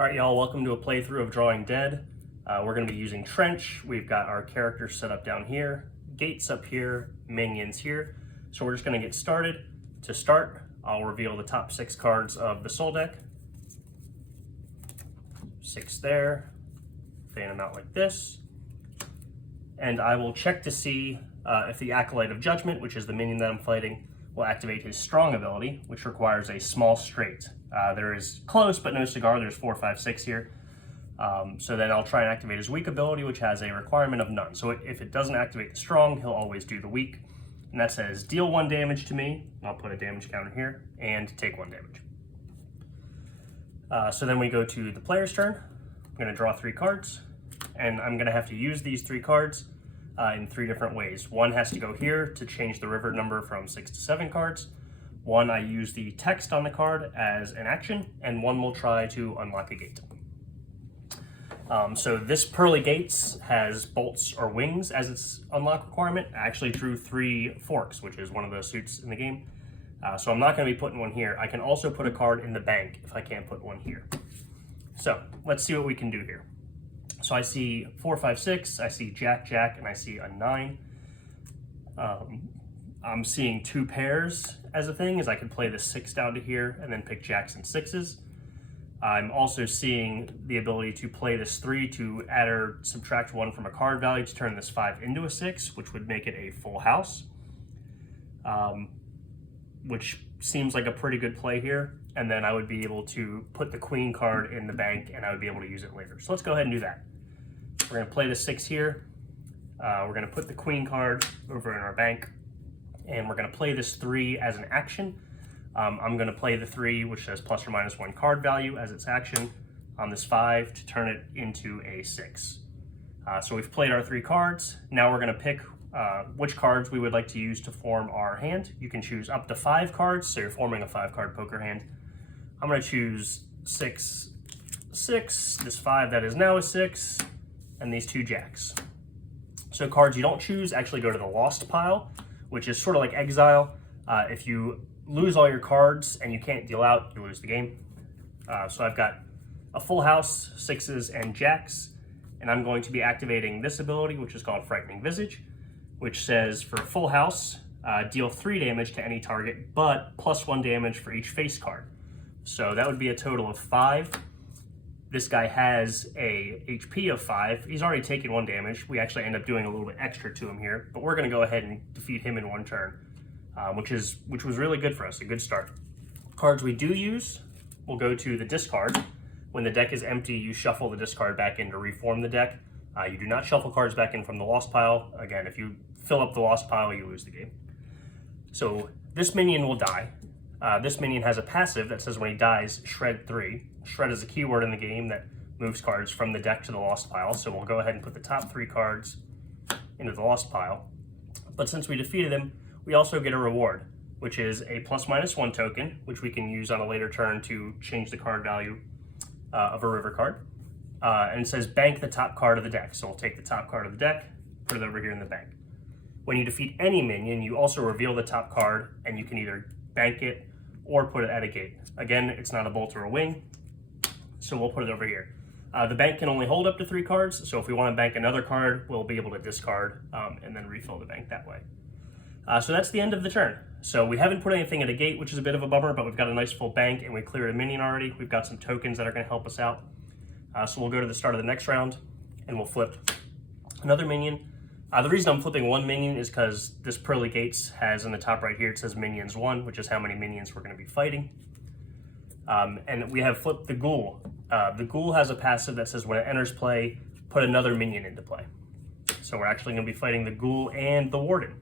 All right, y'all, welcome to a playthrough of Drawing Dead. We're going to be using Trench. We've got our characters set up down here, gates up here, minions here. So we're just going to get started. To start, I'll reveal the top 6 cards of the Soul deck. 6 there, fan them out like this. And I will check to see if the Acolyte of Judgment, which is the minion that I'm fighting, will activate his strong ability, which requires a small straight. There is close but no cigar. There's 4, 5, 6 here. So then I'll try and activate his weak ability, which has a requirement of none. So if it doesn't activate the strong, he'll always do the weak. And that says deal 1 damage to me. I'll put a damage counter here and take 1 damage. So then we go to the player's turn. I'm going to draw 3 cards, and I'm going to have to use these 3 cards in 3 different ways. 1 has to go here to change the river number from 6 to 7 cards. 1, I use the text on the card as an action, and 1 will try to unlock a gate. So this Pearly Gates has bolts or wings as its unlock requirement. I actually drew 3 forks, which is one of the suits in the game. So I'm not going to be putting 1 here. I can also put a card in the bank if I can't put 1 here. So let's see what we can do here. So I see 4, 5, 6, I see Jack, Jack, and I see a 9. I'm seeing 2 pairs as a thing, as I could play the 6 down to here and then pick Jacks and 6s. I'm also seeing the ability to play this 3 to add or subtract 1 from a card value to turn this 5 into a 6, which would make it a full house, which seems like a pretty good play here. And then I would be able to put the Queen card in the bank and I would be able to use it later. So let's go ahead and do that. We're going to play the 6 here. We're going to put the Queen card over in our bank, and we're going to play this 3 as an action. I'm going to play the 3, which says plus or minus 1 card value as its action on this 5 to turn it into a 6. So we've played our 3 cards. Now we're going to pick which cards we would like to use to form our hand. You can choose up to 5 cards, so you're forming a 5-card poker hand. I'm going to choose 6, 6, this 5 that is now a 6, and these 2 jacks. So cards you don't choose actually go to the lost pile, which is sort of like exile. If you lose all your cards and you can't deal out, you lose the game. So I've got a full house, 6s, and jacks, and I'm going to be activating this ability, which is called Frightening Visage, which says for a full house, deal 3 damage to any target, but plus 1 damage for each face card. So that would be a total of 5. This guy has a HP of 5. He's already taken 1 damage. We actually end up doing a little bit extra to him here, but we're going to go ahead and defeat him in 1 turn, which was really good for us, a good start. Cards we do use will go to the discard. When the deck is empty, you shuffle the discard back in to reform the deck. You do not shuffle cards back in from the lost pile. Again, if you fill up the lost pile, you lose the game. So this minion will die. This minion has a passive that says when he dies, shred 3. Shred is a keyword in the game that moves cards from the deck to the lost pile. So we'll go ahead and put the top 3 cards into the lost pile. But since we defeated him, we also get a reward, which is a plus minus 1 token, which we can use on a later turn to change the card value of a river card. And it says bank the top card of the deck. So we'll take the top card of the deck, put it over here in the bank. When you defeat any minion, you also reveal the top card, and you can either bank it or put it at a gate. Again, it's not a bolt or a wing, so we'll put it over here. The bank can only hold up to 3 cards, so if we want to bank another card, we'll be able to discard and then refill the bank that way. So that's the end of the turn. So we haven't put anything at a gate, which is a bit of a bummer, but we've got a nice full bank, and we cleared a minion already. We've got some tokens that are going to help us out. So we'll go to the start of the next round, and we'll flip another minion. The reason I'm flipping 1 minion is because this Pearly Gates has in the top right here, it says minions 1, which is how many minions we're going to be fighting. And we have flipped the Ghoul. The Ghoul has a passive that says when it enters play, put another minion into play. So we're actually going to be fighting the Ghoul and the Warden.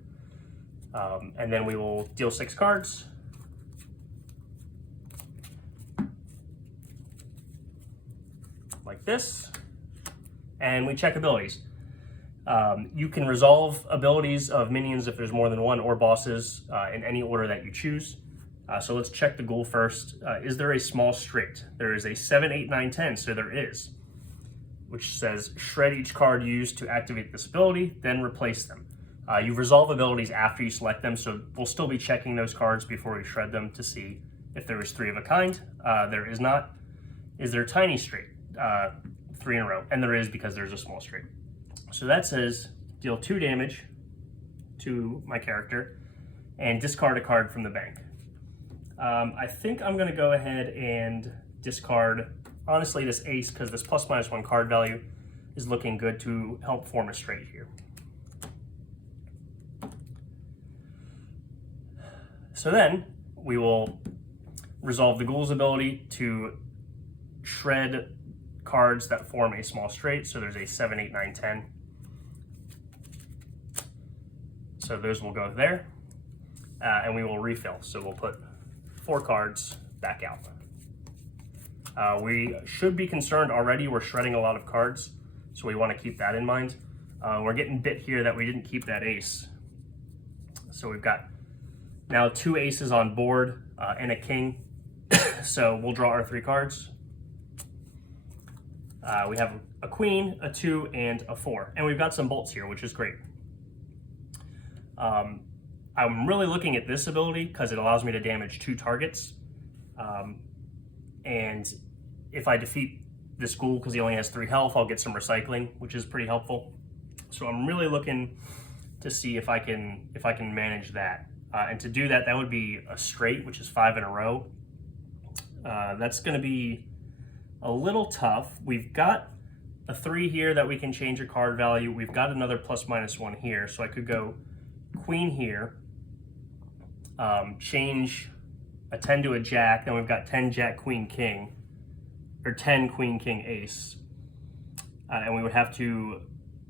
And then we will deal 6 cards. Like this. And we check abilities. You can resolve abilities of minions if there's more than 1 or bosses in any order that you choose. So let's check the Ghoul first. Is there a small straight? There is a 7, 8, 9, 10, so there is, which says shred each card used to activate this ability, then replace them. You resolve abilities after you select them, so we'll still be checking those cards before we shred them to see if there is 3 of a kind. There is not. is there tiny straight, 3 in a row? And there is, because there's a small straight. So that says deal 2 damage to my character and discard a card from the bank. I think I'm gonna go ahead and discard, honestly, this ace, because this +/-1 card value is looking good to help form a straight here. So then we will resolve the Ghoul's ability to shred cards that form a small straight. So there's a 7, 8, 9, 10. So those will go there, and we will refill. So we'll put 4 cards back out. We should be concerned already. We're shredding a lot of cards, so we want to keep that in mind. We're getting bit here that we didn't keep that ace. So we've got now 2 aces on board and a king. So we'll draw our 3 cards. We have a queen, a 2, and a 4. And we've got some bolts here, which is great. I'm really looking at this ability because it allows me to damage 2 targets. And if I defeat this ghoul, because he only has 3 health, I'll get some recycling, which is pretty helpful. So I'm really looking to see if I can manage that. And to do that, that would be a straight, which is 5 in a row. That's going to be a little tough. We've got a 3 here that we can change a card value. We've got another +/-1 here, so I could go queen here, change a 10 to a jack, then we've got 10 jack queen king, or 10 queen king ace, and we would have to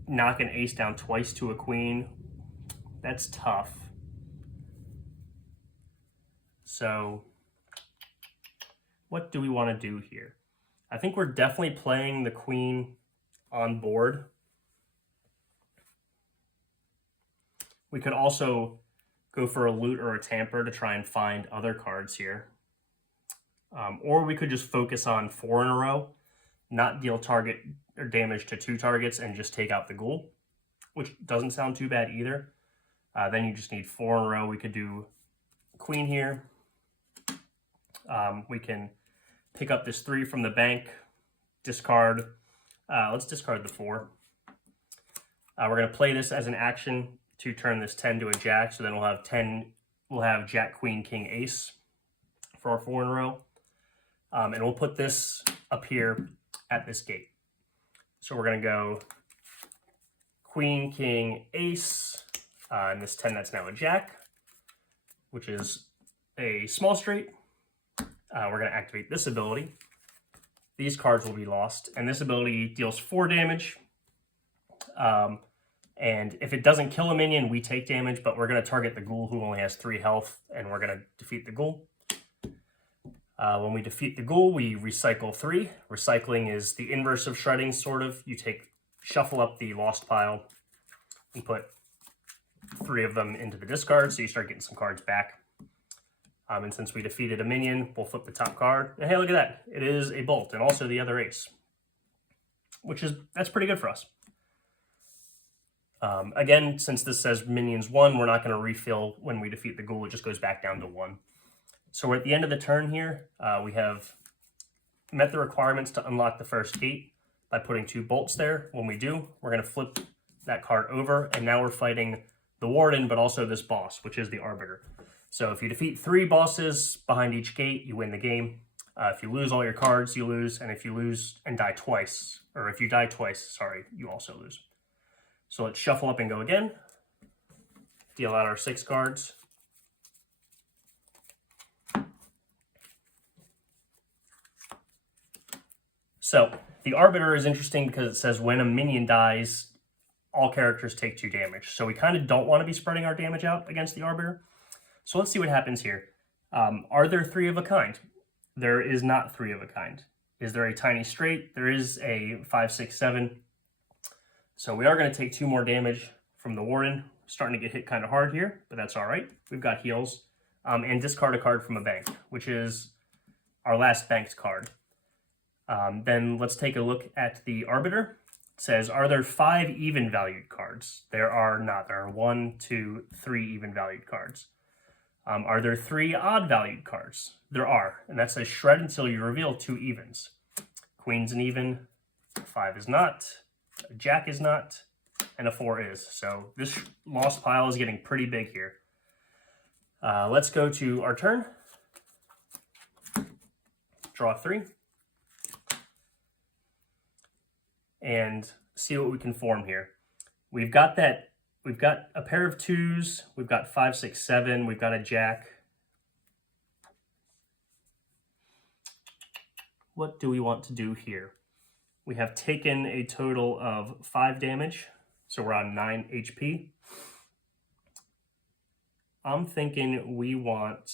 knock an ace down twice to a queen. That's tough. So what do we want to do here? I think we're definitely playing the queen on board. We could also go for a loot or a tamper to try and find other cards here. Or we could just focus on 4 in a row, not deal target or damage to 2 targets, and just take out the ghoul, which doesn't sound too bad either. Then you just need 4 in a row. We could do queen here. We can pick up this 3 from the bank, discard. Let's discard the 4. We're going to play this as an action to turn this 10 to a jack, so then we'll have jack, queen, king, ace for our 4 in a row. And we'll put this up here at this gate. So we're going to go queen, king, ace, and this 10 that's now a jack, which is a small straight. We're going to activate this ability. These cards will be lost, and this ability deals 4 damage. And if it doesn't kill a minion, we take damage, but we're going to target the ghoul, who only has 3 health, and we're going to defeat the ghoul. When we defeat the ghoul, we recycle 3. Recycling is the inverse of shredding, sort of. You shuffle up the lost pile and put 3 of them into the discard, so you start getting some cards back. And since we defeated a minion, we'll flip the top card. And hey, look at that. It is a bolt, and also the other ace, that's pretty good for us. Again, since this says minions 1, we're not going to refill when we defeat the ghoul. It just goes back down to 1. So we're at the end of the turn here. We have met the requirements to unlock the first gate by putting 2 bolts there. When we do, we're going to flip that card over, and now we're fighting the warden, but also this boss, which is the arbiter. So if you defeat 3 bosses behind each gate, you win the game. If you lose all your cards, you lose, and if you lose and die twice, or if you die twice, sorry, you also lose. So let's shuffle up and go again. Deal out our 6 cards. So the Arbiter is interesting because it says when a minion dies, all characters take 2 damage. So we kind of don't want to be spreading our damage out against the Arbiter. So let's see what happens here. Are there 3 of a kind? There is not 3 of a kind. Is there a tiny straight? There is a 5, 6, 7. So we are going to take 2 more damage from the Warden. Starting to get hit kind of hard here, but that's all right. We've got heals. And discard a card from a bank, which is our last banked card. Then let's take a look at the Arbiter. It says, are there 5 even valued cards? There are not. There are 1, 2, 3 even valued cards. Are there 3 odd valued cards? There are, and that says shred until you reveal 2 evens. Queen's an even, 5 is not, a jack is not, and a 4 is. So this lost pile is getting pretty big here. Let's go to our turn. Draw 3. And see what we can form here. We've got a pair of 2s, we've got 5, 6, 7, we've got a jack. What do we want to do here? We have taken a total of 5 damage, so we're on 9 HP. I'm thinking we want...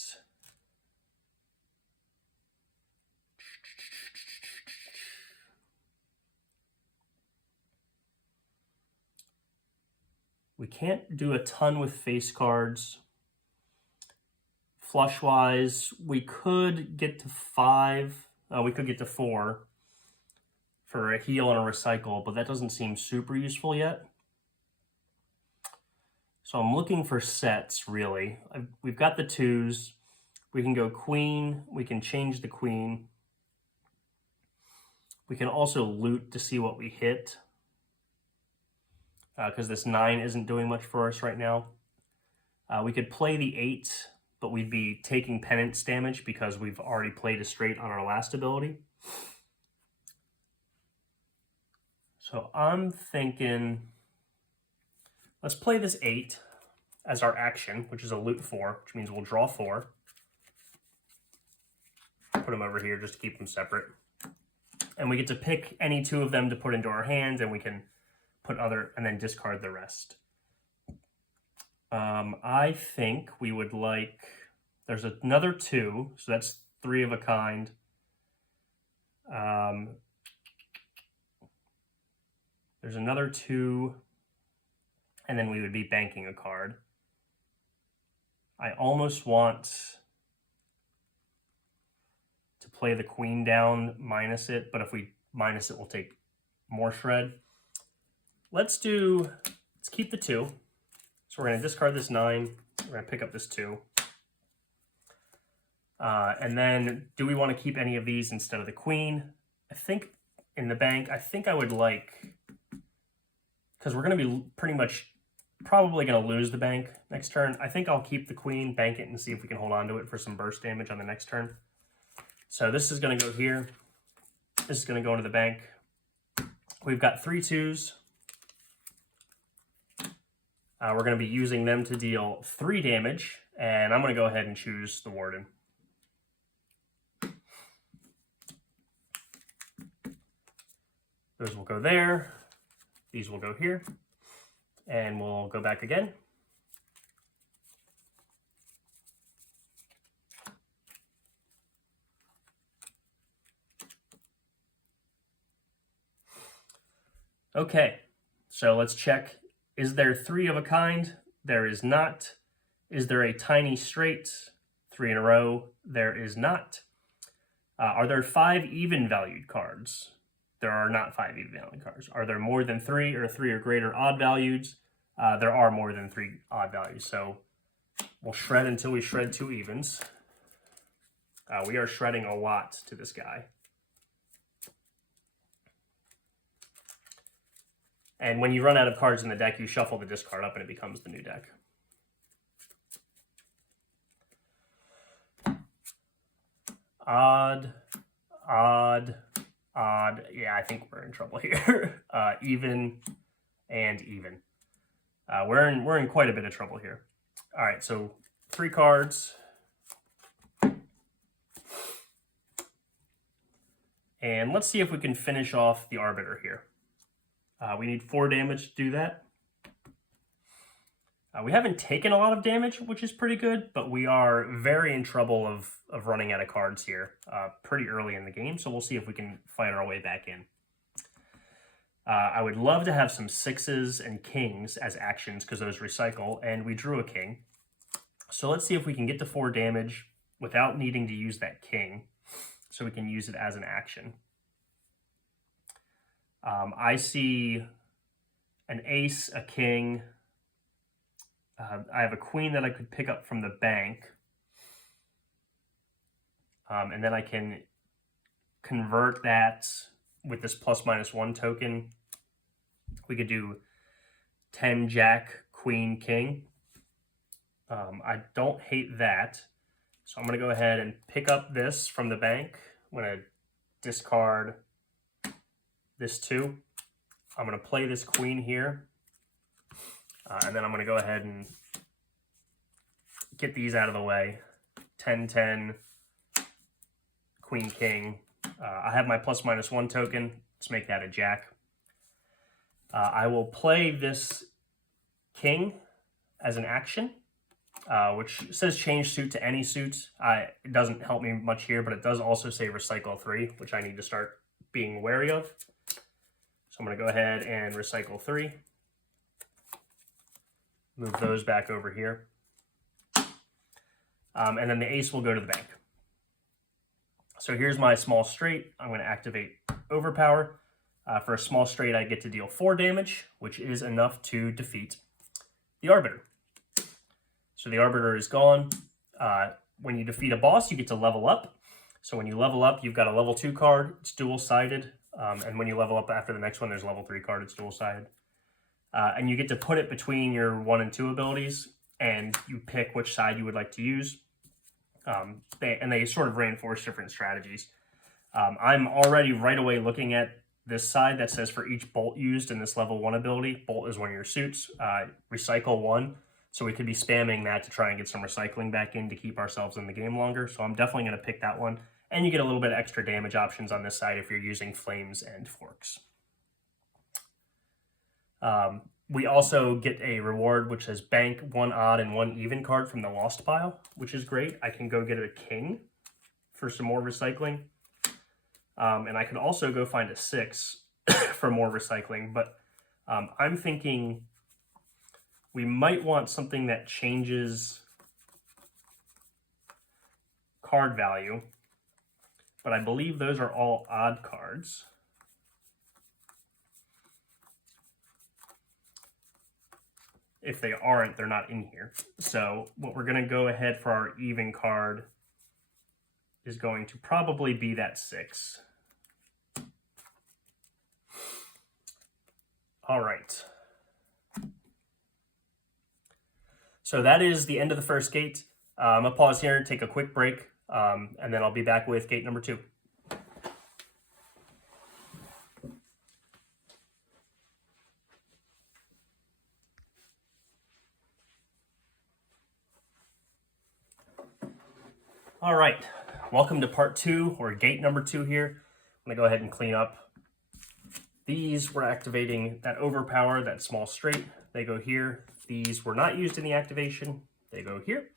We can't do a ton with face cards. Flush-wise, we could get to 5. We could get to 4 for a heal and a recycle, but that doesn't seem super useful yet. So I'm looking for sets, really. We've got the 2s. We can go queen. We can change the queen. We can also loot to see what we hit, because this 9 isn't doing much for us right now. We could play the 8, but we'd be taking penance damage because we've already played a straight on our last ability. So I'm thinking, let's play this 8 as our action, which is a loot 4, which means we'll draw 4. Put them over here just to keep them separate. And we get to pick any 2 of them to put into our hands, and we can put other, and then discard the rest. I think we would like, there's another 2, so that's 3 of a kind. There's another 2, and then we would be banking a card. I almost want to play the queen down, minus it, but if we minus it, we'll take more shred. Let's keep the 2. So we're going to discard this 9. We're going to pick up this 2. And then, do we want to keep any of these instead of the queen? I think in the bank, I think I would like, because we're going to be pretty much probably going to lose the bank next turn. I think I'll keep the queen, bank it, and see if we can hold on to it for some burst damage on the next turn. So this is going to go here. This is going to go into the bank. We've got 3 2s. We're going to be using them to deal 3 damage, and I'm going to go ahead and choose the Warden. Those will go there. These will go here. And we'll go back again. Okay, so let's check. Is there 3 of a kind? There is not. Is there a tiny straight? 3 in a row. There is not. Are there 5 even valued cards? There are not 5 even valued cards. Are there more than 3 or 3 or greater odd values? There are more than 3 odd values. So we'll shred until we shred 2 evens. We are shredding a lot to this guy. And when you run out of cards in the deck, you shuffle the discard up and it becomes the new deck. Odd, odd, odd. Yeah, I think we're in trouble here. Even and even. We're in quite a bit of trouble here. All right, so 3 cards. And let's see if we can finish off the Arbiter here. We need 4 damage to do that. We haven't taken a lot of damage, which is pretty good, but we are very in trouble of running out of cards here pretty early in the game, so we'll see if we can fight our way back in. I would love to have some 6s and kings as actions because those recycle, and we drew a king. So let's see if we can get to 4 damage without needing to use that king, so we can use it as an action. I see an ace, a king. I have a queen that I could pick up from the bank. And then I can convert that with this +/-1 token, we could do 10 Jack, Queen, King. I don't hate that. So I'm going to go ahead and pick up this from the bank. I'm going to discard this 2. I'm going to play this queen here. And then I'm going to go ahead and get these out of the way. 10, 10, Queen, King. I have my +/-1 token. Let's make that a Jack. I will play this King as an action, which says change suit to any suit. It doesn't help me much here, but it does also say recycle 3, which I need to start being wary of. So I'm going to go ahead and recycle 3. Move those back over here. And then the ace will go to the bank. So here's my small straight. I'm going to activate Overpower. For a small straight, I get to deal 4 damage, which is enough to defeat the Arbiter. So the Arbiter is gone. When you defeat a boss, you get to level up. So when you level up, you've got a level 2 card. It's dual-sided. And when you level up after the next one, there's a level 3 card. It's dual-sided. And you get to put it between your 1 and 2 abilities, and you pick which side you would like to use. They sort of reinforce different strategies. I'm already right away looking at this side that says for each bolt used in this level 1 ability, bolt is one of your suits, recycle 1. So we could be spamming that to try and get some recycling back in to keep ourselves in the game longer. So I'm definitely going to pick that one. And you get a little bit of extra damage options on this side if you're using flames and forks. We also get a reward which says bank 1 odd and 1 even card from the lost pile, which is great. I can go get a king for some more recycling. And I could also go find a 6 for more recycling, but I'm thinking we might want something that changes card value, but I believe those are all odd cards. If they aren't, they're not in here. So what we're going to go ahead for our even card is going to probably be that 6. All right. So that is the end of the first gate. I'm going to pause here and take a quick break, and then I'll be back with gate number 2. All right, welcome to part 2, or gate number 2 here. I'm gonna go ahead and clean up. These, we're activating that Overpower, that small straight. They go here. These were not used in the activation. They go here.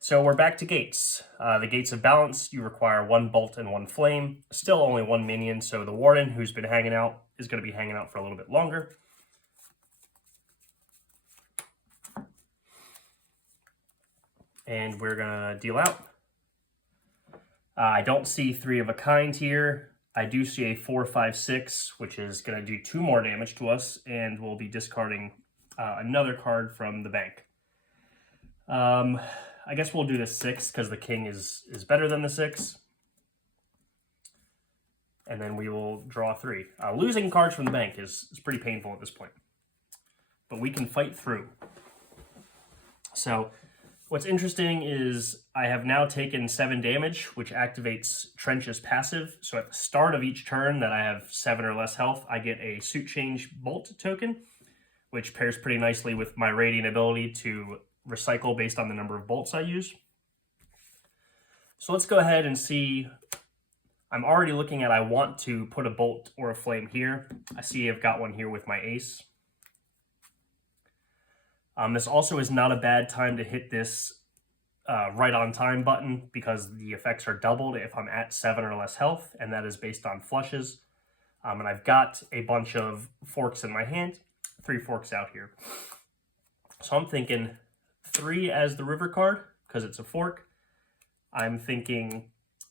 So we're back to gates. The gates of balance, you require 1 bolt and 1 flame. Still only 1 minion, so the Warden, who's been hanging out, is gonna be hanging out for a little bit longer. And we're gonna deal out. I don't see 3 of a kind here. I do see a 4, 5, 6, which is going to do 2 more damage to us, and we'll be discarding another card from the bank. I guess we'll do the 6 because the king is better than the 6. And then we will draw 3. Losing cards from the bank is pretty painful at this point. But we can fight through. So what's interesting is I have now taken 7 damage, which activates Trench's passive. So at the start of each turn that I have 7 or less health, I get a suit change bolt token, which pairs pretty nicely with my Radiant ability to recycle based on the number of bolts I use. So let's go ahead and see. I'm already looking at, I want to put a bolt or a flame here. I see I've got one here with my ace. This also is not a bad time to hit this right on time button because the effects are doubled if I'm at 7 or less health, and that is based on flushes. And I've got a bunch of forks in my hand, 3 forks out here. So I'm thinking 3 as the river card because it's a fork. I'm thinking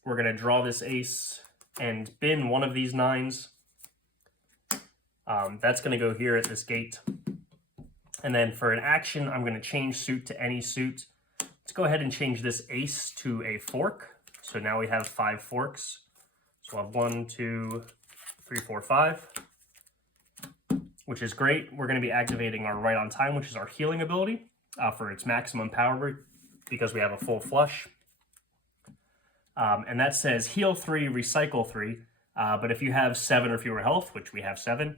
we're going to draw this ace and bin one of these 9s. That's going to go here at this gate. And then for an action, I'm going to change suit to any suit. Let's go ahead and change this ace to a fork. So now we have 5 forks. So we'll have 1, 2, 3, 4, 5, which is great. We're going to be activating our Right on Time, which is our healing ability for its maximum power because we have a full flush. And that says heal 3, recycle 3. But if you have 7 or fewer health, which we have 7,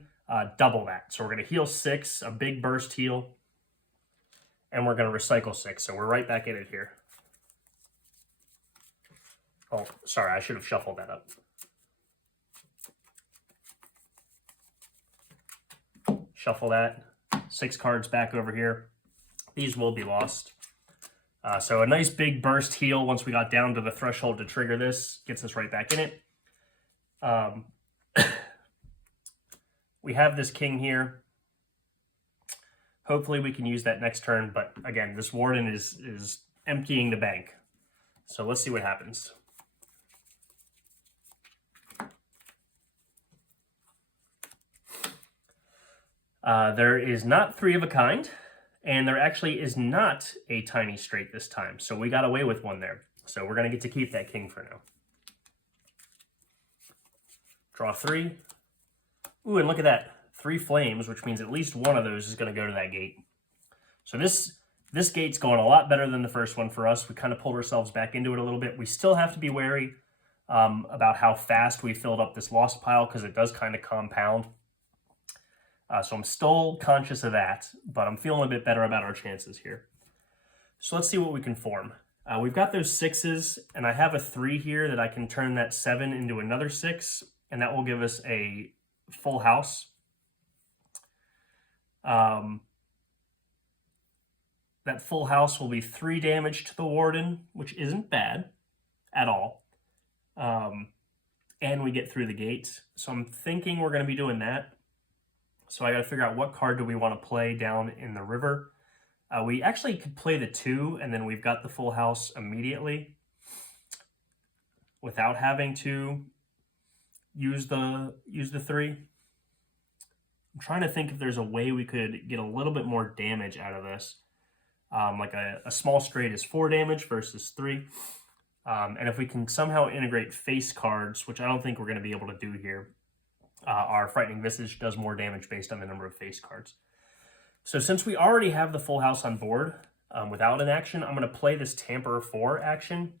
double that. So we're going to heal 6, a big burst heal, and we're going to recycle 6. So we're right back in it here. Oh, sorry, I should have shuffled that up. Shuffle that. 6 cards back over here. These will be lost. So a nice big burst heal once we got down to the threshold to trigger this. Gets us right back in it. We have this king here. Hopefully we can use that next turn, but again, this Warden is emptying the bank. So let's see what happens. There is not 3 of a kind, and there actually is not a tiny straight this time. So we got away with one there. So we're going to get to keep that king for now. Draw 3. Ooh, and look at that. 3 flames, which means at least one of those is going to go to that gate. So this gate's going a lot better than the first one for us. We kind of pulled ourselves back into it a little bit. We still have to be wary about how fast we filled up this lost pile because it does kind of compound. So I'm still conscious of that, but I'm feeling a bit better about our chances here. So let's see what we can form. We've got those 6s, and I have a 3 here that I can turn that 7 into another 6, and that will give us a full house. That full house will be 3 damage to the Warden, which isn't bad at all. And we get through the gate. So I'm thinking we're going to be doing that. So I got to figure out what card do we want to play down in the river. We actually could play the 2, and then we've got the full house immediately without having to use the 3. I'm trying to think if there's a way we could get a little bit more damage out of this. Like a small straight is 4 damage versus 3. And if we can somehow integrate face cards, which I don't think we're going to be able to do here, our Frightening Visage does more damage based on the number of face cards. So since we already have the full house on board without an action, I'm going to play this Tamper 4 action,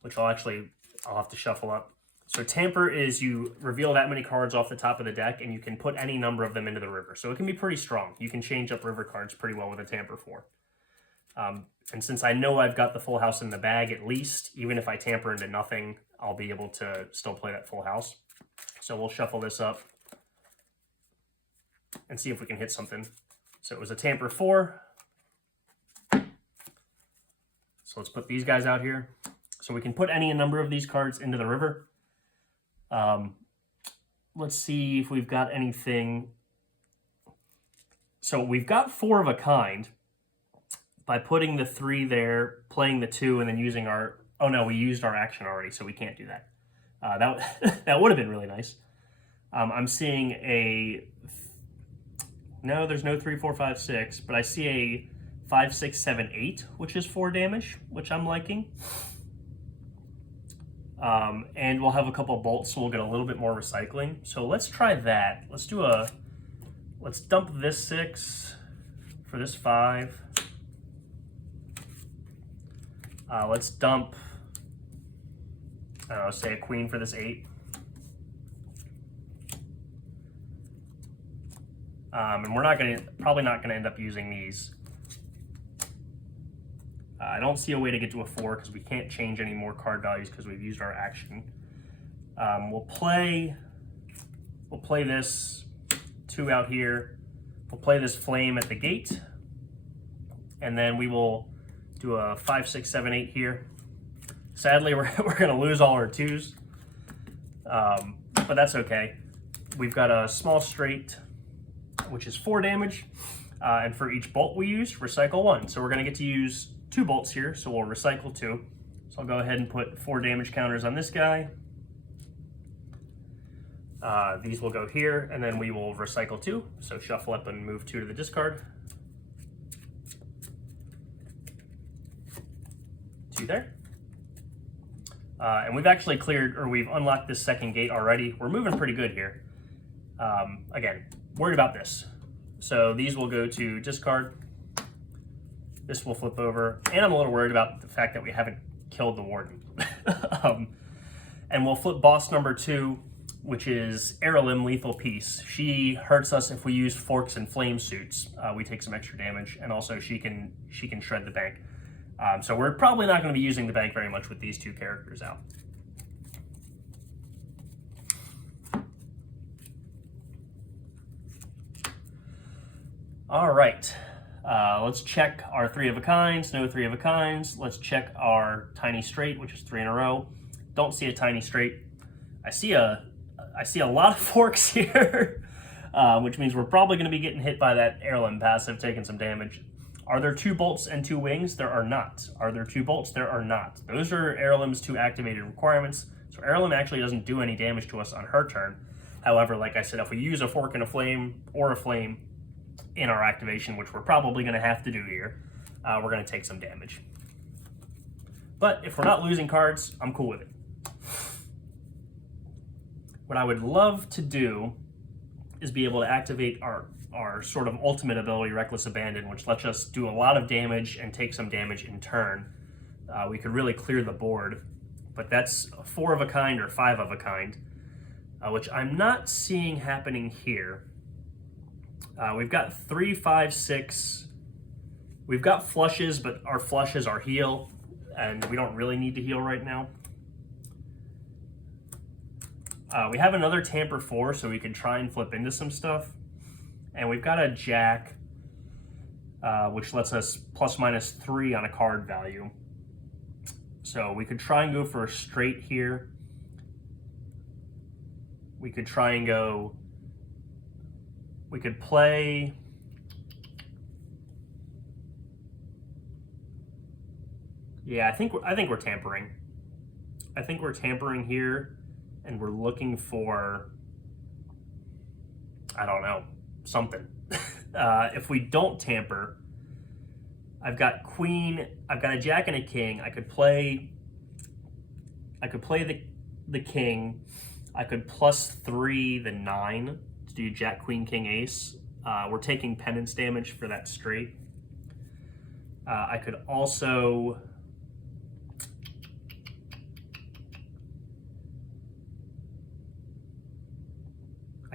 which I'll have to shuffle up. So Tamper is you reveal that many cards off the top of the deck, and you can put any number of them into the river. So it can be pretty strong. You can change up river cards pretty well with a Tamper 4. And since I know I've got the full house in the bag at least, even if I tamper into nothing, I'll be able to still play that full house. So we'll shuffle this up and see if we can hit something. So it was a Tamper 4. So let's put these guys out here. So we can put any number of these cards into the river. Let's see if we've got anything. So we've got 4 of a kind by putting the 3 there, playing the 2, and then using our... Oh no, we used our action already, so we can't do that. That would have been really nice. I'm seeing a... No, there's no 3, 4, 5, 6, but I see a 5, 6, 7, 8, which is 4 damage, which I'm liking. And we'll have a couple bolts, so we'll get a little bit more recycling. So let's try that. Let's dump this 6 for this 5. Let's dump, I don't know, say a queen for this 8. And we're probably not gonna end up using these. I don't see a way to get to a 4 because we can't change any more card values because we've used our action. We'll play this 2 out here. We'll play this flame at the gate, and then we will do a 5, 6, 7, 8 here. Sadly, we're gonna lose all our 2s, but that's okay. We've got a small straight, which is 4 damage, and for each bolt we use, recycle 1. So we're gonna get to use 2 bolts here, so we'll recycle 2. So I'll go ahead and put 4 damage counters on this guy. These will go here, and then we will recycle 2. So shuffle up and move 2 to the discard. 2 there. And we've actually cleared, or we've unlocked this second gate already. We're moving pretty good here. Again, worried about this. So these will go to discard. This will flip over. And I'm a little worried about the fact that we haven't killed the warden. And we'll flip boss number 2, which is Aralim Lethal Piece. She hurts us if we use forks and flame suits. We take some extra damage, and also she can shred the bank. So we're probably not going to be using the bank very much with these 2 characters out. All right, let's check our 3 of a kinds, no 3 of a kinds. Let's check our tiny straight, which is 3 in a row. Don't see a tiny straight. I see a lot of forks here, which means we're probably going to be getting hit by that Heirloom passive, taking some damage. Are there 2 bolts and 2 wings? There are not. Are there 2 bolts? There are not. Those are Heirloom's 2 activated requirements, so Heirloom actually doesn't do any damage to us on her turn. However, like I said, if we use a fork and a flame or a flame in our activation, which we're probably going to have to do here, we're going to take some damage. But if we're not losing cards, I'm cool with it. What I would love to do is be able to activate our sort of ultimate ability, Reckless Abandon, which lets us do a lot of damage and take some damage in turn. We could really clear the board, but that's a 4 of a kind or 5 of a kind, which I'm not seeing happening here. We've got 3, 5, 6. We've got flushes, but our flushes are heal, and we don't really need to heal right now. We have another Tamper 4, so we can try and flip into some stuff. And we've got a Jack, which lets us ±3 on a card value. So we could try and go for a straight here. We could try and go... We could play... Yeah, I think we're tampering. I think we're tampering here. And we're looking for, I don't know, something. If we don't tamper, I've got queen, I've got a jack and a king. I could play the king. I could +3 the 9 to do jack, queen, king, ace. We're taking penance damage for that straight. I could also...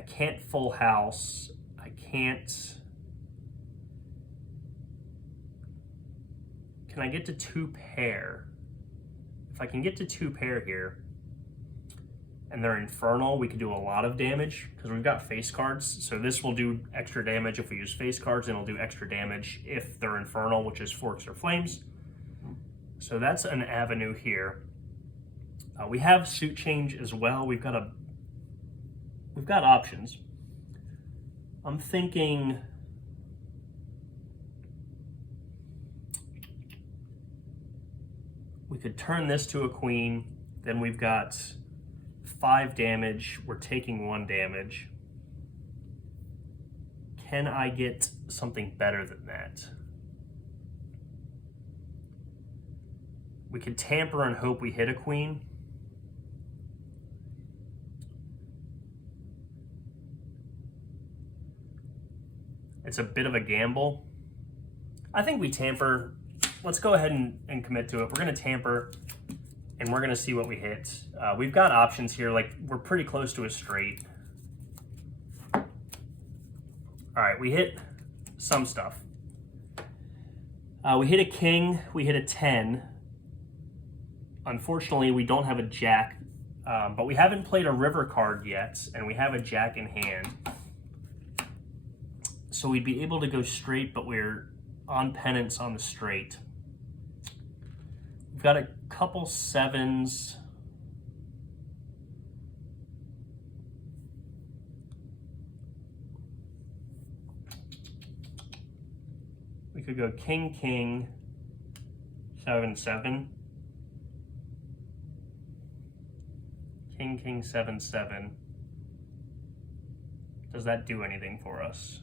can't full house. I can't... Can I get to 2 pair? If I can get to 2 pair here, and they're infernal, we could do a lot of damage, because we've got face cards, so this will do extra damage if we use face cards, and it'll do extra damage if they're infernal, which is forks or flames. So that's an avenue here. We have suit change as well. We've got options. I'm thinking we could turn this to a queen, then we've got 5 damage, we're taking 1 damage. Can I get something better than that? We could tamper and hope we hit a queen. It's a bit of a gamble. I think we tamper. Let's go ahead and commit to it. We're gonna tamper and we're gonna see what we hit. We've got options here, like we're pretty close to a straight. All right, we hit some stuff. We hit a king, we hit a 10. Unfortunately, we don't have a jack, but we haven't played a river card yet, and we have a jack in hand. So we'd be able to go straight, but we're on penance on the straight. We've got a couple 7s. We could go king, king, 7, 7. King, king, 7, 7. Does that do anything for us?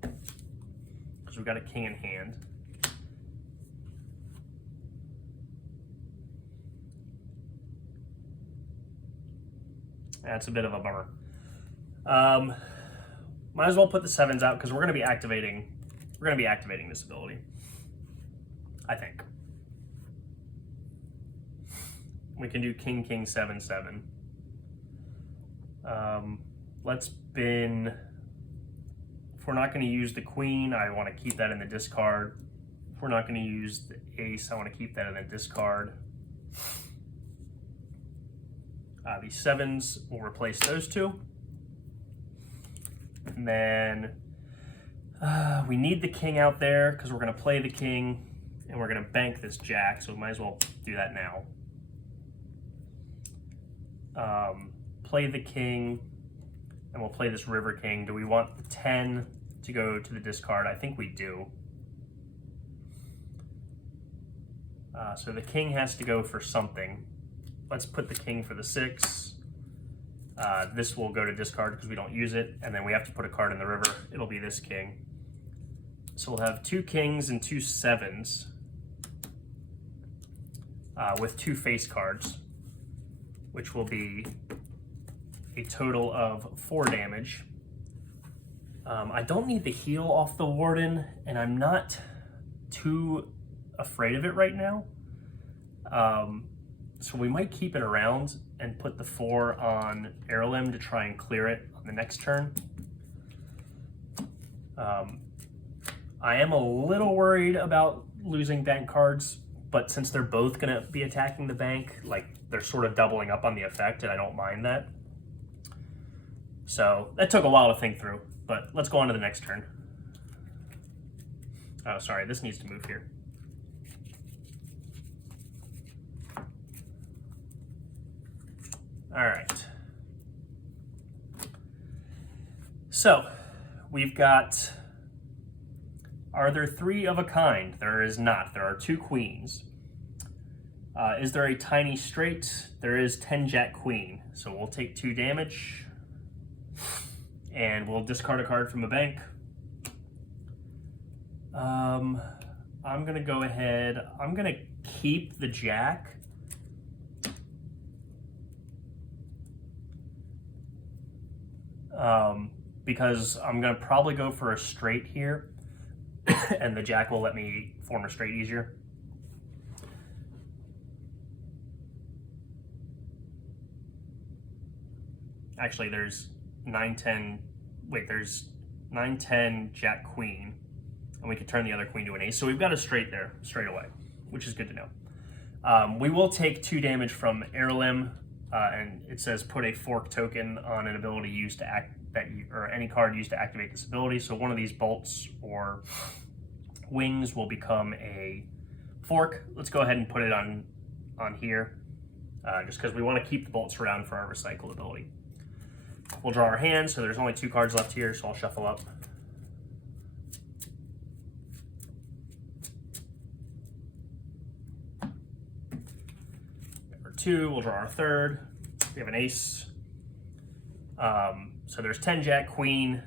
Because we've got a king in hand. That's a bit of a bummer. Might as well put the 7s out because we're gonna be activating this ability, I think. We can do King, King, 7, 7. Let's bin. If we're not going to use the queen, I want to keep that in the discard. If we're not going to use the ace, I want to keep that in the discard. These 7s will replace those 2. And then we need the king out there because we're going to play the king and we're going to bank this jack, so we might as well do that now. Play the king, and we'll play this river king. Do we want the 10 to go to the discard? I think we do. So the king has to go for something. Let's put the king for the 6. This will go to discard because we don't use it, and then we have to put a card in the river. It'll be this king. So we'll have 2 kings and 2 7s with 2 face cards, which will be a total of 4 damage. I don't need the heal off the Warden, and I'm not too afraid of it right now. So we might keep it around and put the 4 on Aralim to try and clear it on the next turn. I am a little worried about losing bank cards, but since they're both going to be attacking the bank, like they're sort of doubling up on the effect, and I don't mind that. So that took a while to think through, but let's go on to the next turn. Oh, sorry, this needs to move here. All right. So we've got, are there 3 of a kind? There is not. There are 2 queens. Is there a tiny straight? There is 10 jack queen. So we'll take 2 damage and we'll discard a card from a bank. I'm gonna go ahead, I'm gonna keep the jack. Because I'm gonna probably go for a straight here and the jack will let me form a straight easier. Actually, there's 9, 10, wait, there's 9, 10, jack, queen, and we could turn the other queen to an ace. So we've got a straight there, straight away, which is good to know. We will take 2 damage from Aralim, and it says put a fork token on an ability used to or any card used to activate this ability. So one of these bolts or wings will become a fork. Let's go ahead and put it on here, just because we want to keep the bolts around for our recycle ability. We'll draw our hand, so there's only 2 cards left here, so I'll shuffle up. Number 2, we'll draw our 3rd. We have an ace. So there's 10 jack queen.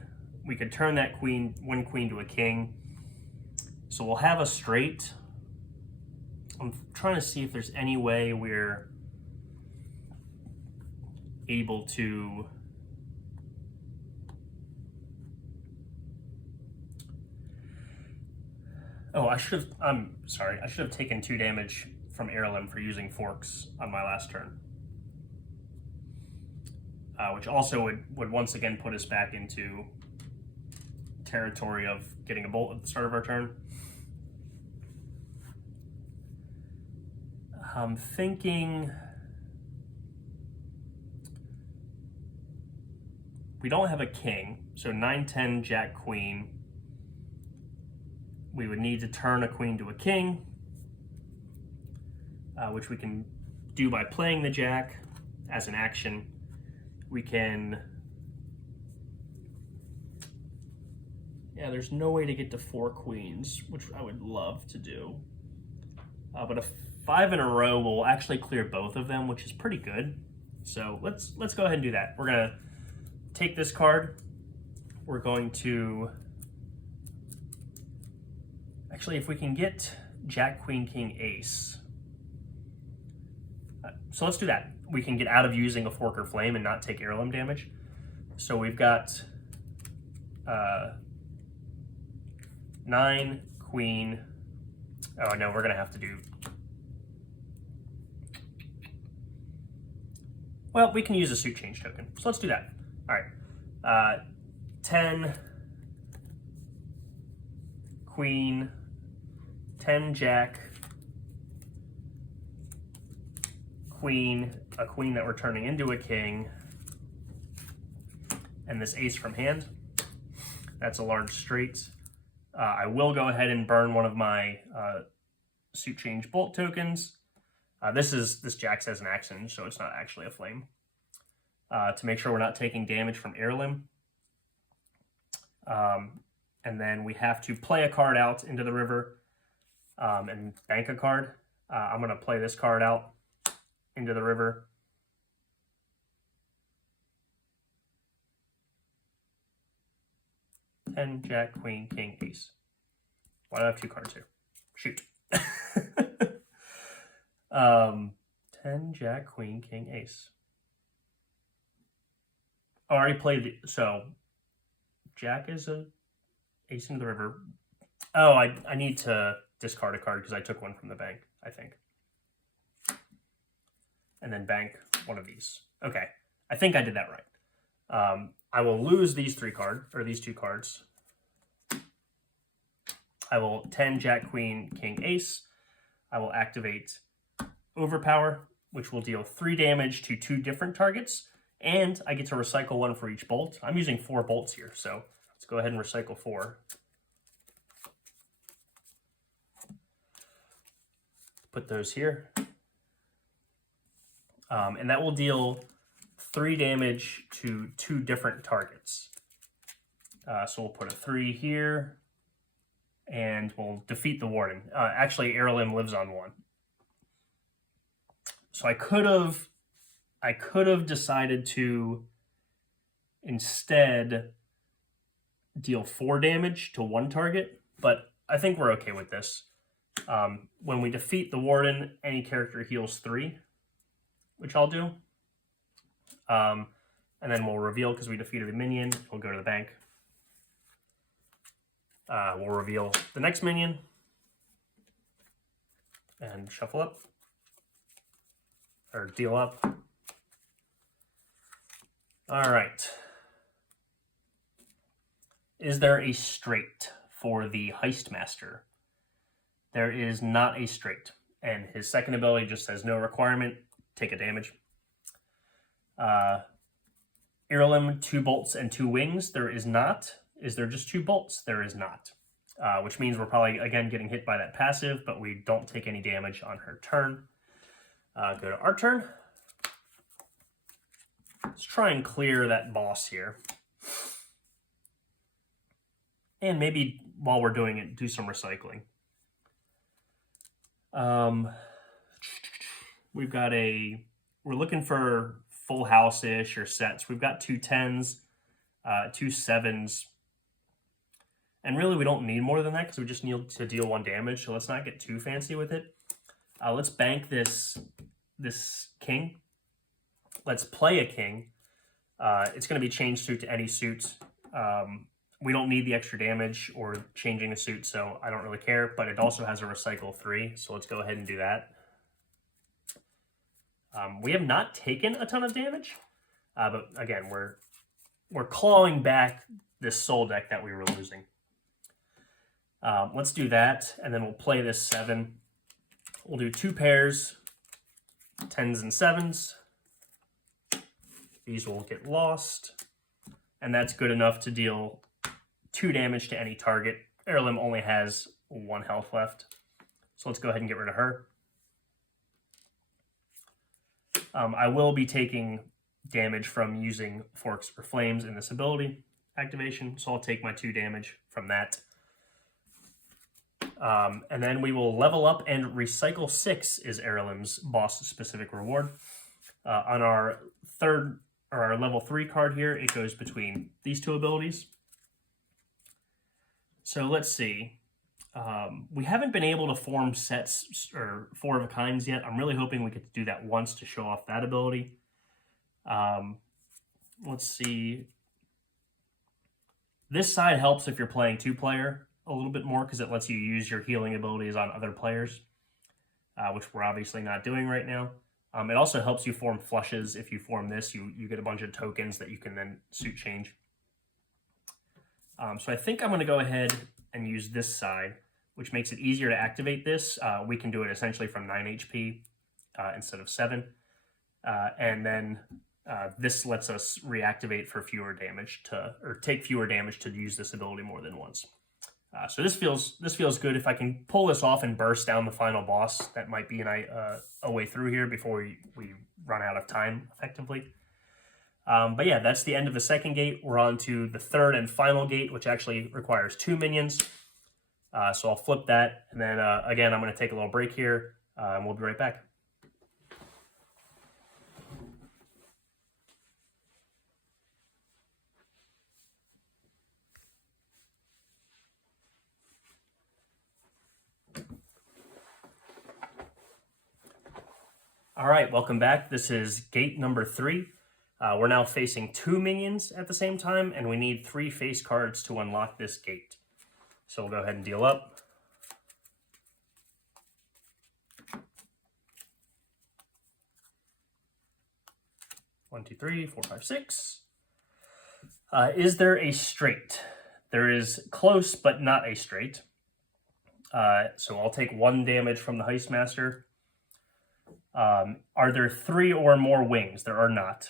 We could turn that queen, 1 queen to a king. So we'll have a straight. I'm trying to see if there's any way we're able to I'm sorry, I should have taken 2 damage from Aralim for using forks on my last turn. Which also would once again put us back into territory of getting a bolt at the start of our turn. I'm thinking we don't have a king, so 9, 10, jack, queen. We would need to turn a queen to a king, which we can do by playing the jack as an action. We can, yeah, there's no way to get to 4 queens, which I would love to do. But a 5 in a row will actually clear both of them, which is pretty good. So let's go ahead and do that. We're gonna take this card. We're going to, actually, if we can get jack, queen, king, ace. So let's do that. We can get out of using a fork or flame and not take Aralim damage. So we've got 9, queen. Oh no, we're gonna have to do. Well, we can use a suit change token, so let's do that. All right, 10, queen, 10 jack, queen, a queen that we're turning into a king, and this ace from hand. That's a large straight. I will go ahead and burn one of my suit change bolt tokens. This jack says an accident, so it's not actually a flame. To make sure we're not taking damage from Heirloom. And then we have to play a card out into the river and bank a card. I'm going to play this card out into the river. Ten, jack, queen, king, ace. Why do I have 2 cards here? Shoot. 10, jack, queen, king, ace. I already played so jack is a ace into the river. Oh, I need to discard a card because I took one from the bank, I think. And then bank one of these. Okay, I think I did that right. I will lose these 2 cards. I will 10, jack, queen, king, ace. I will activate Overpower, which will deal 3 damage to 2 different targets, and I get to recycle 1 for each bolt. I'm using 4 bolts here, so let's go ahead and recycle 4. Put those here. And that will deal 3 damage to 2 different targets. So we'll put a 3 here, and we'll defeat the warden. Actually, Heirloom lives on 1. So I could have decided to instead deal 4 damage to 1 target, but I think we're okay with this. When we defeat the warden, any character heals 3, which I'll do. And then we'll reveal because we defeated a minion. We'll go to the bank. We'll reveal the next minion and shuffle up. Or deal up. All right. Is there a straight for the Heist Master? There is not a straight. And his second ability just says no requirement, take a damage. Heirloom, 2 bolts and 2 wings. There is not. Is there just 2 bolts? There is not. Which means we're probably, again, getting hit by that passive, but we don't take any damage on her turn. Go to our turn. Let's try and clear that boss here. And maybe while we're doing it, do some recycling. We're looking for full house-ish or sets. We've got 2 10s, 2 7s. And really, we don't need more than that because we just need to deal 1 damage. So let's not get too fancy with it. Let's bank this king. Let's play a king. It's going to be change suit to any suit. We don't need the extra damage or changing a suit, so I don't really care. But it also has a recycle 3, so let's go ahead and do that. We have not taken a ton of damage, but again, we're clawing back this soul deck that we were losing. Let's do that, and then we'll play this 7. We'll do 2 pairs, 10s and 7s. These will get lost, and that's good enough to deal 2 damage to any target. Heirloom only has 1 health left, so let's go ahead and get rid of her. I will be taking damage from using Forks or Flames in this ability activation, so I'll take my 2 damage from that. And then we will level up, and recycle 6 is Heirloom's boss-specific reward. On our level 3 card here, it goes between these 2 abilities. So let's see. We haven't been able to form sets or 4 of a kinds yet. I'm really hoping we get to do that once to show off that ability. Let's see. This side helps if you're playing 2-player a little bit more because it lets you use your healing abilities on other players, which we're obviously not doing right now. It also helps you form flushes. If you form this, you get a bunch of tokens that you can then suit change. So I think I'm going to go ahead and use this side, which makes it easier to activate this. We can do it essentially from 9 HP instead of 7. And then this lets us reactivate for fewer damage or take fewer damage to use this ability more than once. So this feels good. If I can pull this off and burst down the final boss, that might be a way through here before we run out of time effectively. But yeah, that's the end of the second gate. We're on to the third and final gate, which actually requires 2 minions. So I'll flip that, and then again, I'm going to take a little break here, and we'll be right back. All right, welcome back. This is gate number 3. We're now facing 2 minions at the same time, and we need 3 face cards to unlock this gate. So we'll go ahead and deal up. One, two, three, four, five, six. Is there a straight? There is close, but not a straight. So I'll take 1 damage from the Heistmaster. Are there 3 or more wings? There are not.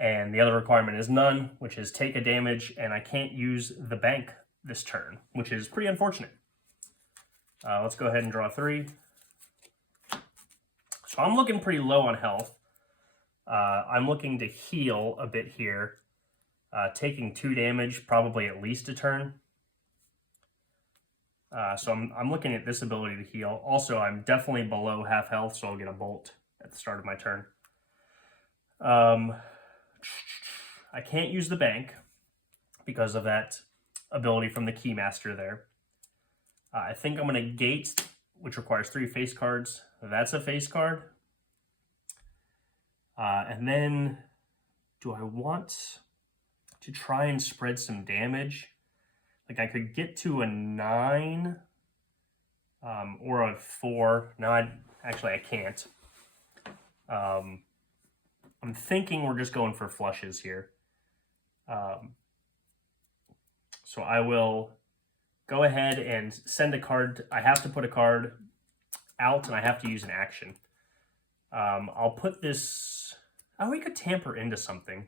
And the other requirement is none, which is take a damage, and I can't use the bank this turn, which is pretty unfortunate. Let's go ahead and draw 3. So I'm looking pretty low on health. I'm looking to heal a bit here, taking 2 damage, probably at least a turn. So I'm looking at this ability to heal. Also, I'm definitely below half health, so I'll get a bolt at the start of my turn. I can't use the bank because of that ability from the Keymaster there. I think I'm going to gate, which requires 3 face cards. That's a face card. And then, do I want to try and spread some damage? Like I could get to a 9 or a 4. No, I can't. I'm thinking we're just going for flushes here. So I will go ahead and send a card. I have to put a card out, and I have to use an action. I'll put this... Oh, we could tamper into something,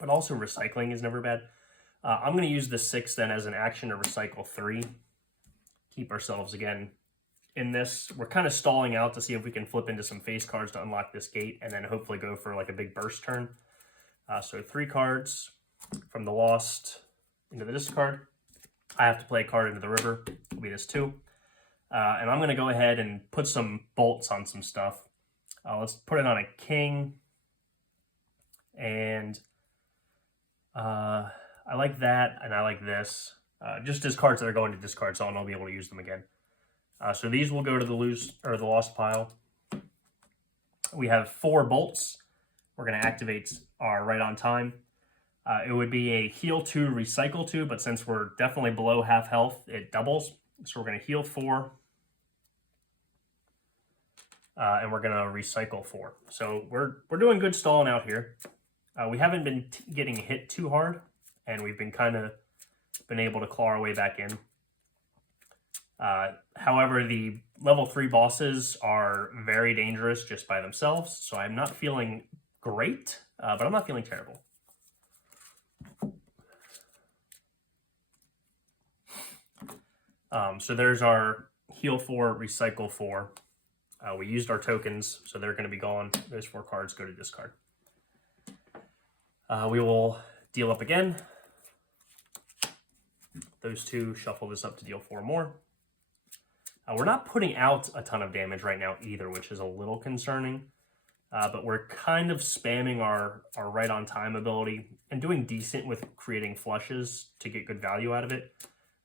but also recycling is never bad. I'm going to use the 6 then as an action to recycle 3. Keep ourselves again in this. We're kind of stalling out to see if we can flip into some face cards to unlock this gate, and then hopefully go for like a big burst turn. So 3 cards from the Lost into the discard. I have to play a card into the river. It'll be this 2. And I'm going to go ahead and put some bolts on some stuff. Let's put it on a king. And I like that, and I like this. Just as cards that are going to discard, so I'll be able to use them again. So these will go to the lost pile. We have 4 bolts. We're going to activate our right on time. It would be a heal 2, recycle 2, but since we're definitely below half health, it doubles. So we're going to heal 4. And we're going to recycle 4. So we're doing good stalling out here. We haven't been getting hit too hard, and we've been able to claw our way back in. However, the level 3 bosses are very dangerous just by themselves, so I'm not feeling great, but I'm not feeling terrible. So there's our heal 4, recycle 4. We used our tokens, so they're going to be gone. Those 4 cards go to discard. We will deal up again. Those 2 shuffle this up to deal 4 more. We're not putting out a ton of damage right now either, which is a little concerning. But we're kind of spamming our right on time ability and doing decent with creating flushes to get good value out of it.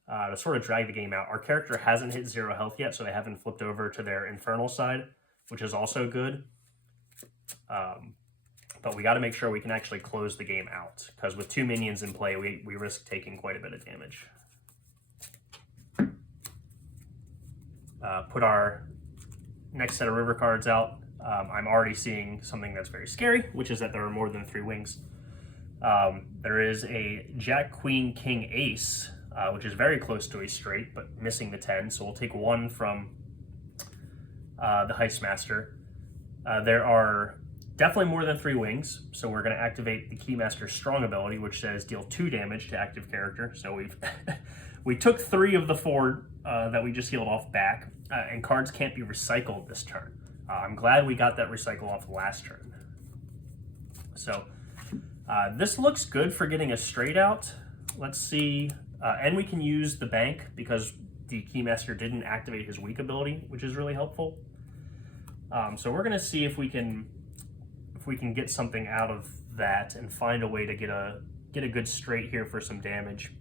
To sort of drag the game out. Our character hasn't hit 0 health yet, so they haven't flipped over to their infernal side, which is also good. But we got to make sure we can actually close the game out, because with 2 minions in play, we risk taking quite a bit of damage. Put our next set of river cards out. I'm already seeing something that's very scary, which is that there are more than 3 wings. There is a Jack, Queen, King, Ace, which is very close to a straight, but missing the 10. So we'll take 1 from the Heist Master. There are definitely more than 3 wings, so we're going to activate the Keymaster's Strong ability, which says deal 2 damage to active character. So we took 3 of the 4 that we just healed off back, and cards can't be recycled this turn. I'm glad we got that recycle off last turn. So this looks good for getting a straight out. Let's see, and we can use the bank because the Keymaster didn't activate his weak ability, which is really helpful. So we're going to see if we can get something out of that and find a way to get a good straight here for some damage.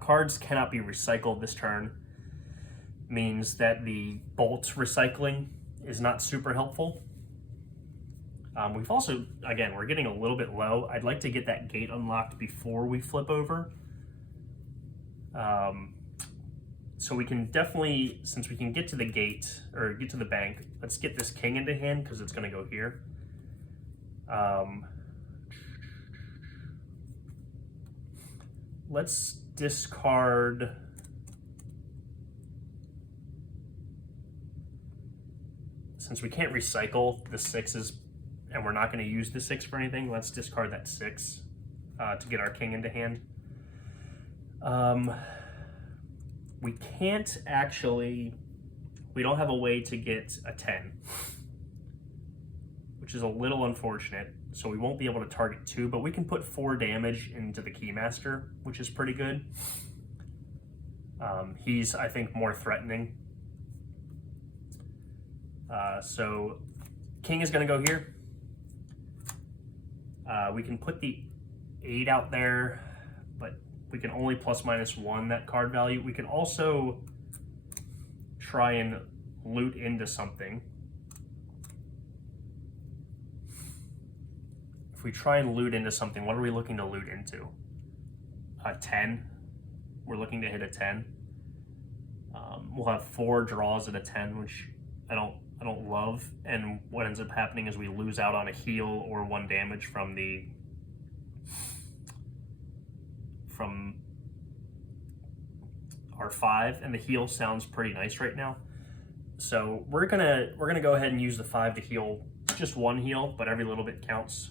Cards cannot be recycled this turn. Means that the bolt recycling is not super helpful. We've also, again, we're getting a little bit low. I'd like to get that gate unlocked before we flip over. So we can definitely, since we can get to the gate, or get to the bank, let's get this king into hand because it's going to go here. Let's discard... Since we can't recycle the 6s, and we're not going to use the 6 for anything, let's discard that 6 to get our king into hand. We can't actually... We don't have a way to get a 10, which is a little unfortunate. So we won't be able to target 2, but we can put 4 damage into the Keymaster, which is pretty good. He's, I think, more threatening. So king is going to go here. We can put the 8 out there, but we can only ±1 that card value. We can also try and loot into something. If we try and loot into something, what are we looking to loot into? A 10. We're looking to hit a 10. We'll have 4 draws at a 10, which I don't love. And what ends up happening is we lose out on a heal or 1 damage from our 5, and the heal sounds pretty nice right now. So we're gonna go ahead and use the 5 to heal just 1 heal, but every little bit counts.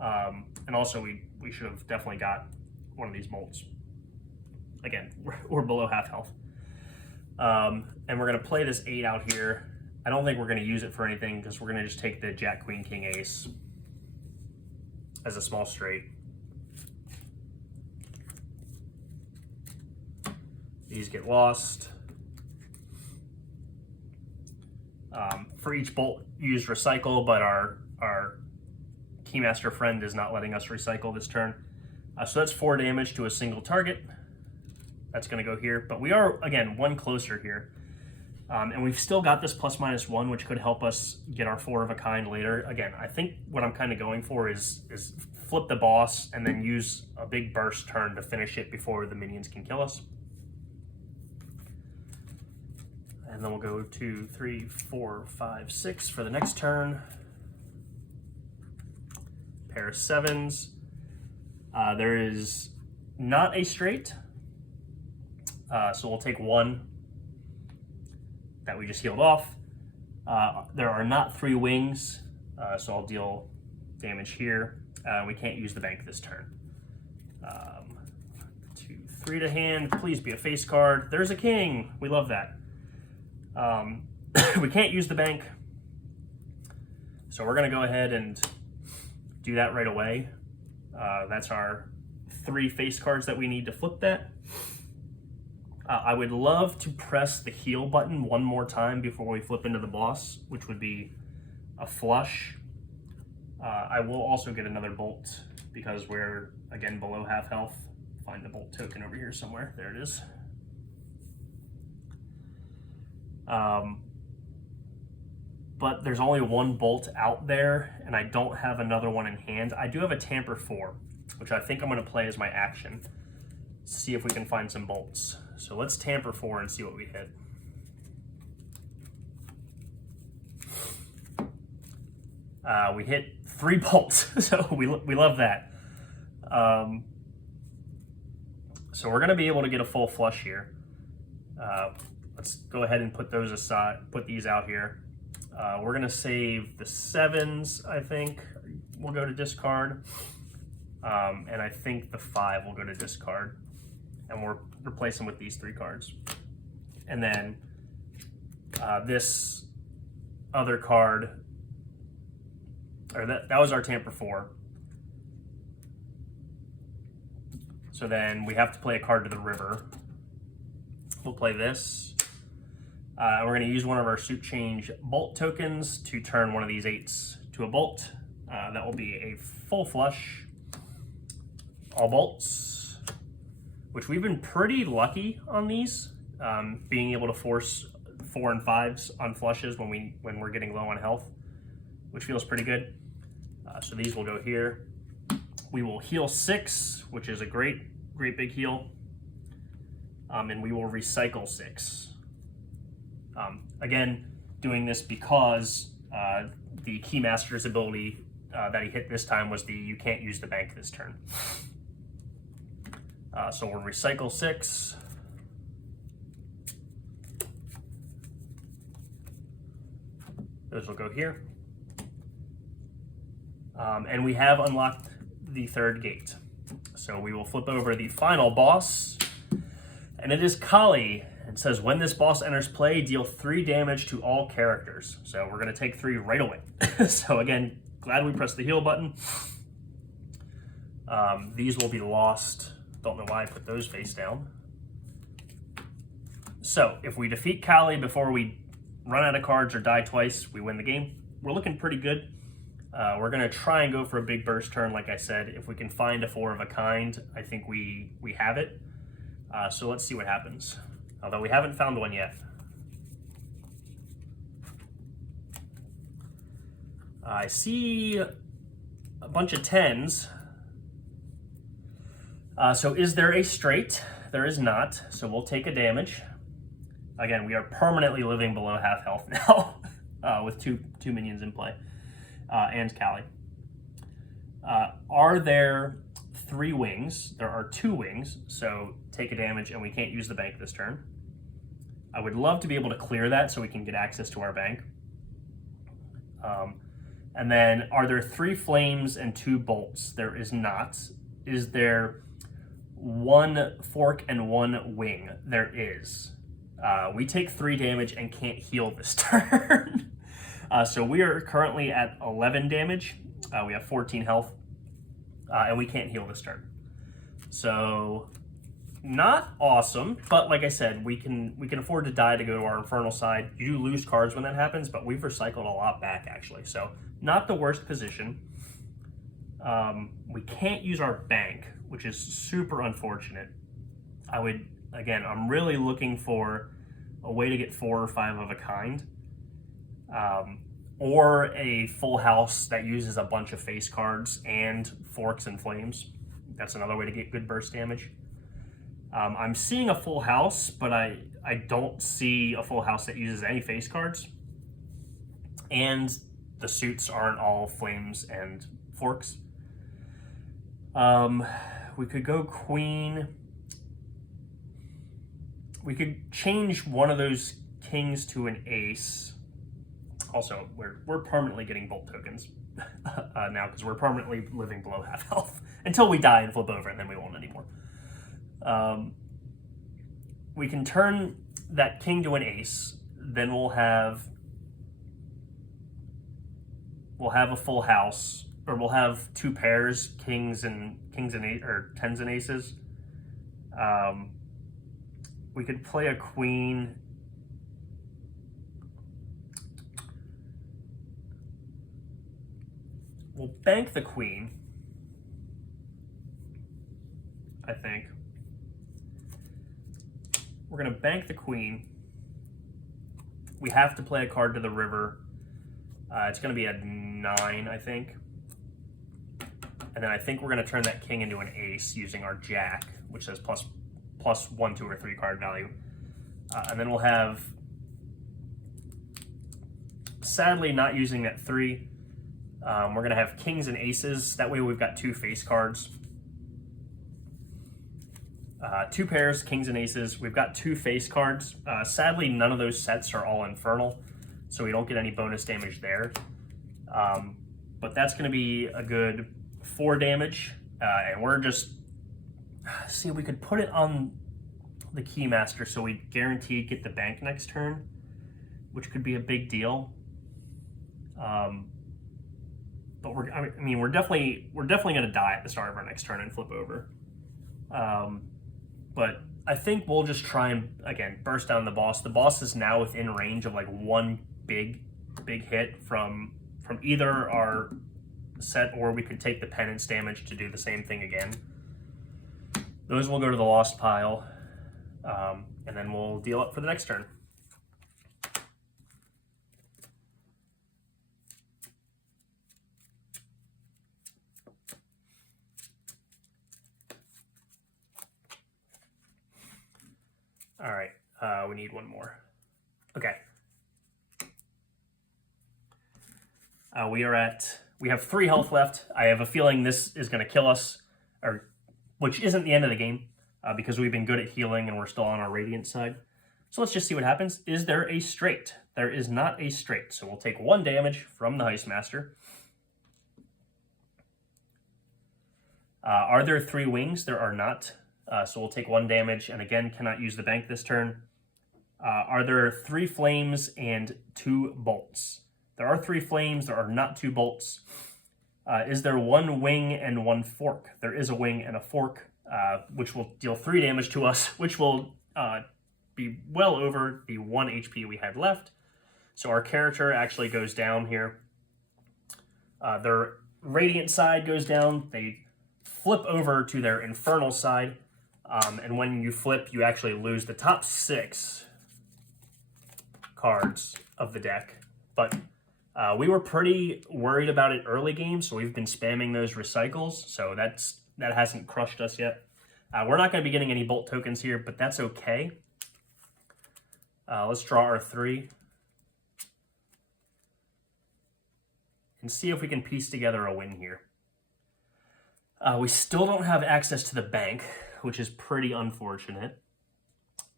And also we should have definitely got one of these molts. Again, we're below half health. And we're gonna play this 8 out here. I don't think we're gonna use it for anything because we're gonna just take the Jack, Queen, King, Ace as a small straight. These get lost. For each bolt, use recycle, but our Keymaster friend is not letting us recycle this turn. So that's 4 damage to a single target. That's going to go here, but we are, again, 1 closer here. And we've still got this ±1, which could help us get our 4 of a kind later. Again, I think what I'm kind of going for is flip the boss and then use a big burst turn to finish it before the minions can kill us. And then we'll go 2, 3, 4, 5, 6 for the next turn. Pair of 7s. There is not a straight. So we'll take 1 that we just healed off. There are not 3 wings, so I'll deal damage here. We can't use the bank this turn. 2, 3 to hand. Please be a face card. There's a king. We love that. We can't use the bank, so we're going to go ahead and do that right away. That's our 3 face cards that we need to flip that. I would love to press the heal button 1 more time before we flip into the boss, which would be a flush. I will also get another bolt because we're, again, below half health. Find the bolt token over here somewhere. There it is. but there's only one bolt out there, and I don't have another one in hand. I do have a Tamper 4, which I think I'm going to play as my action. See if we can find some bolts. So let's Tamper 4 and see what we hit. We hit 3 bolts, so we love that. So we're going to be able to get a full flush here. Let's go ahead and put those aside, put these out here. We're going to save the 7s, I think, will go to discard. And I think the 5 will go to discard. And we'll replace them with these 3 cards. And then this other card, or that was our Tamper 4. So then we have to play a card to the river. We'll play this. We're going to use one of our suit change bolt tokens to turn one of these 8s to a bolt. That will be a full flush. All bolts, which we've been pretty lucky on these, being able to force 4 and 5s on flushes when we're getting low on health, which feels pretty good. So these will go here. We will heal 6, which is a great big heal. And we will recycle 6. Again, doing this because the Keymaster's ability that he hit this time was the you can't use the bank this turn. So we'll recycle 6. Those will go here. And we have unlocked the 3rd gate. So we will flip over the final boss, and it is Kali. It says, when this boss enters play, deal 3 damage to all characters. So we're going to take 3 right away. So again, glad we pressed the heal button. These will be lost. Don't know why I put those face down. So if we defeat Kali before we run out of cards or die twice, we win the game. We're looking pretty good. We're going to try and go for a big burst turn, like I said. If we can find a 4 of a kind, I think we have it. So let's see what happens. Although we haven't found one yet. I see a bunch of 10s. So is there a straight? There is not, so we'll take a damage. Again, we are permanently living below half health now with two minions in play, and Kali. Are there 3 wings? There are 2 wings, so take a damage and we can't use the bank this turn. I would love to be able to clear that so we can get access to our bank. And then are there 3 flames and 2 bolts? There is not. Is there 1 fork and 1 wing? There is. We take 3 damage and can't heal this turn. So we are currently at 11 damage. We have 14 health, and we can't heal this turn. So not awesome, but like I said, we can afford to die to go to our Infernal side. You do lose cards when that happens, but we've recycled a lot back actually. So not the worst position. We can't use our bank, which is super unfortunate. I'm really looking for a way to get 4 or 5 of a kind, or a full house that uses a bunch of face cards and forks and flames. That's another way to get good burst damage. I'm seeing a full house, but I don't see a full house that uses any face cards. And the suits aren't all flames and forks. We could go queen. We could change one of those kings to an ace. Also, we're permanently getting bolt tokens now because we're permanently living below half health until we die and flip over, and then we won't anymore. We can turn that king to an ace. Then we'll have a full house, or we'll have 2 pairs, kings and 8, or 10s and aces. We could play a queen. We'll bank the queen, I think. We're going to bank the queen. We have to play a card to the river. It's going to be a 9, I think. And then I think we're going to turn that king into an ace using our jack, which says plus 1, 2, or 3 card value. And then we'll have, sadly, not using that 3. We're going to have kings and aces. That way we've got 2 face cards. 2 pairs, kings and aces. We've got 2 face cards. Sadly, none of those sets are all infernal, so we don't get any bonus damage there. But that's going to be a good 4 damage. And we're just... See, we could put it on the Keymaster so we guaranteed get the bank next turn, which could be a big deal. But we're definitely going to die at the start of our next turn and flip over. But I think we'll just try and, again, burst down the boss. The boss is now within range of like 1 big hit from either our set, or we could take the penance damage to do the same thing again. Those will go to the lost pile, and then we'll deal up for the next turn. All right, we need one more. Okay. We have 3 health left. I have a feeling this is going to kill us, which isn't the end of the game, because we've been good at healing and we're still on our radiant side. So let's just see what happens. Is there a straight? There is not a straight, so we'll take 1 damage from the Heistmaster. Are there 3 wings? There are not. So we'll take 1 damage, and again, cannot use the bank this turn. Are there 3 flames and 2 bolts? There are 3 flames, there are not 2 bolts. Is there 1 wing and 1 fork? There is a wing and a fork, which will deal 3 damage to us, which will be well over the 1 HP we had left. So our character actually goes down here. Their radiant side goes down. They flip over to their infernal side. And when you flip, you actually lose the top 6 cards of the deck. But we were pretty worried about it early game, so we've been spamming those recycles. So that hasn't crushed us yet. We're not going to be getting any bolt tokens here, but that's okay. Let's draw our 3. And see if we can piece together a win here. We still don't have access to the bank, which is pretty unfortunate.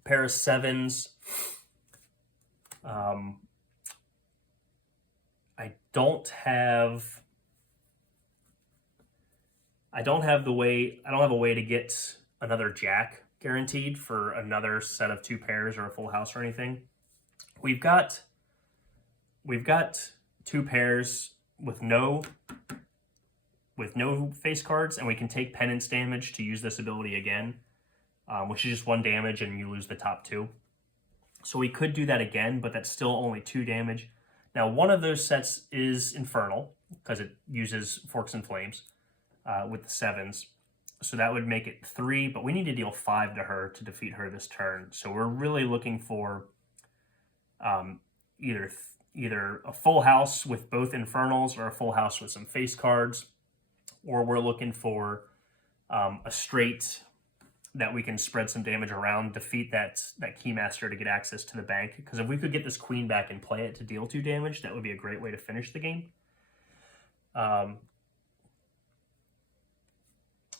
Pair of 7s. I don't have a way to get another jack guaranteed for another set of 2 pairs or a full house or anything. We've got 2 pairs with no face cards, and we can take penance damage to use this ability again, which is just 1 damage and you lose the top 2. So we could do that again, but that's still only 2 damage. Now, one of those sets is infernal because it uses forks and flames with the 7s. So that would make it 3, but we need to deal 5 to her to defeat her this turn. So we're really looking for either a full house with both infernals or a full house with some face cards, or we're looking for a straight that we can spread some damage around, defeat that Keymaster to get access to the bank. Because if we could get this queen back and play it to deal 2 damage, that would be a great way to finish the game.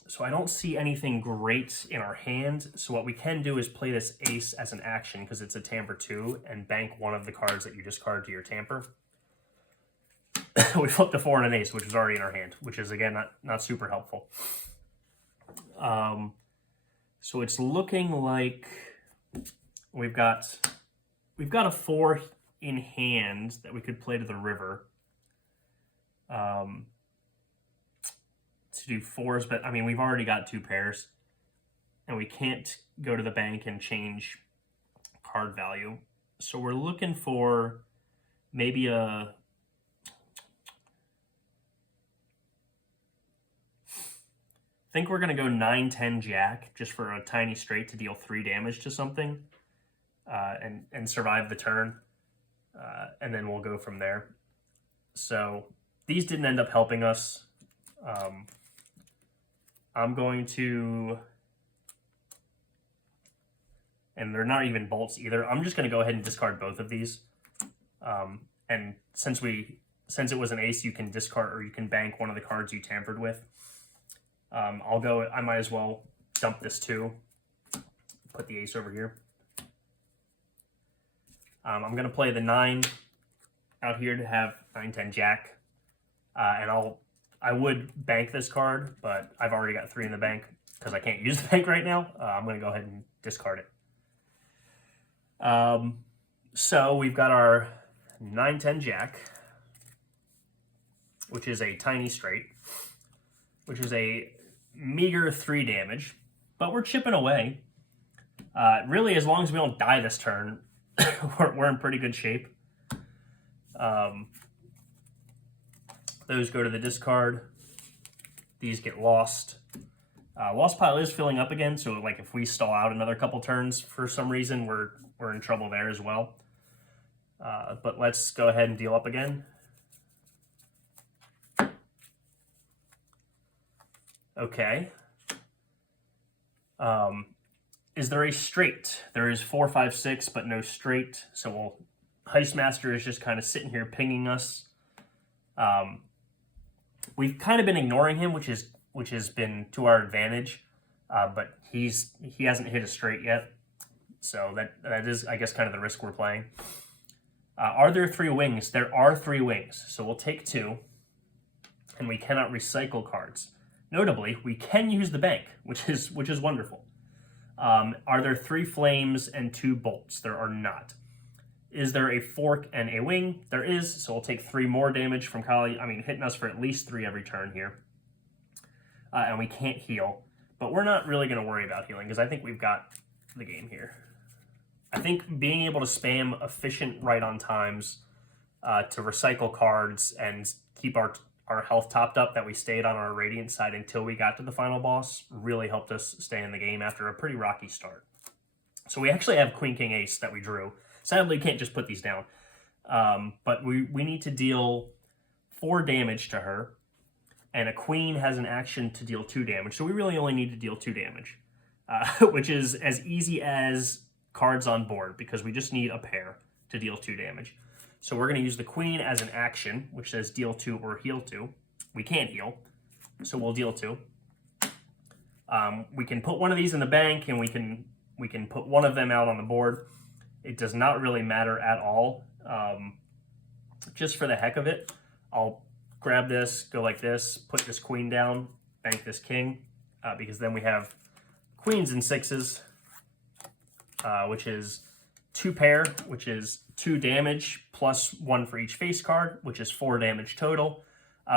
So I don't see anything great in our hand. So what we can do is play this ace as an action because it's a tamper 2 and bank 1 of the cards that you discard to your tamper. We flipped a 4 and an ace, which was already in our hand, which is, again, not super helpful. So it's looking like we've got a 4 in hand that we could play to the river. To do 4s, but I mean, we've already got 2 pairs, and we can't go to the bank and change card value. So we're looking for maybe I think we're going to go 9-10 jack just for a tiny straight to deal 3 damage to something and survive the turn. And then we'll go from there. So these didn't end up helping us. I'm going to, and they're not even bolts either. I'm just going to go ahead and discard both of these. And since it was an ace, you can discard or you can bank one of the cards you tampered with. I might as well dump this too. Put the ace over here. I'm going to play the 9 out here to have 9, 10, jack. And I would bank this card, but I've already got 3 in the bank because I can't use the bank right now. I'm going to go ahead and discard it. So we've got our 9, 10, jack, which is a tiny straight, which is a meager 3 damage, but we're chipping away. Really, as long as we don't die this turn, we're in pretty good shape. Those go to the discard. These get lost. Lost pile is filling up again, so like if we stall out another couple turns for some reason, we're in trouble there as well. But let's go ahead and deal up again. Okay. Is there a straight? There is 4, 5, 6, but no straight. So Heistmaster is just kind of sitting here pinging us. We've kind of been ignoring him, which has been to our advantage. But he hasn't hit a straight yet. So that is, I guess, kind of the risk we're playing. Are there 3 wings? There are 3 wings. So we'll take 2. And we cannot recycle cards. Notably, we can use the bank, which is wonderful. Are there 3 flames and 2 bolts? There are not. Is there a fork and a wing? There is, so we'll take 3 more damage from Kali. I mean, hitting us for at least 3 every turn here. And we can't heal. But we're not really going to worry about healing, because I think we've got the game here. I think being able to spam efficient right-on times to recycle cards and keep our health topped up, that we stayed on our Radiant side until we got to the final boss, really helped us stay in the game after a pretty rocky start. So we actually have Queen, King, Ace that we drew. Sadly, you can't just put these down. But we need to deal 4 damage to her, and a Queen has an action to deal 2 damage. So we really only need to deal 2 damage, which is as easy as cards on board, because we just need a pair to deal 2 damage. So we're going to use the Queen as an action, which says deal 2 or heal 2. We can't heal, so we'll deal 2. We can put one of these in the bank, and we can put one of them out on the board. It does not really matter at all. Just for the heck of it, I'll grab this, go like this, put this Queen down, bank this King, because then we have queens and 6s, which is 2 pair, which is 2 damage plus 1 for each face card, which is 4 damage total,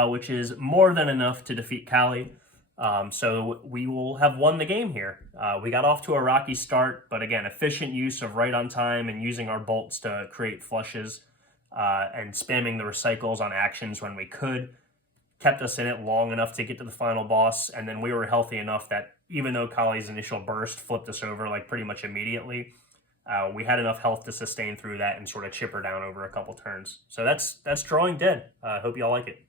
which is more than enough to defeat Kali. So we will have won the game here. We got off to a rocky start, but again, efficient use of right on time and using our bolts to create flushes and spamming the recycles on actions when we could kept us in it long enough to get to the final boss. And then we were healthy enough that even though Kali's initial burst flipped us over like pretty much immediately, we had enough health to sustain through that and sort of chip her down over a couple turns. So that's Drawing Dead. I hope you all like it.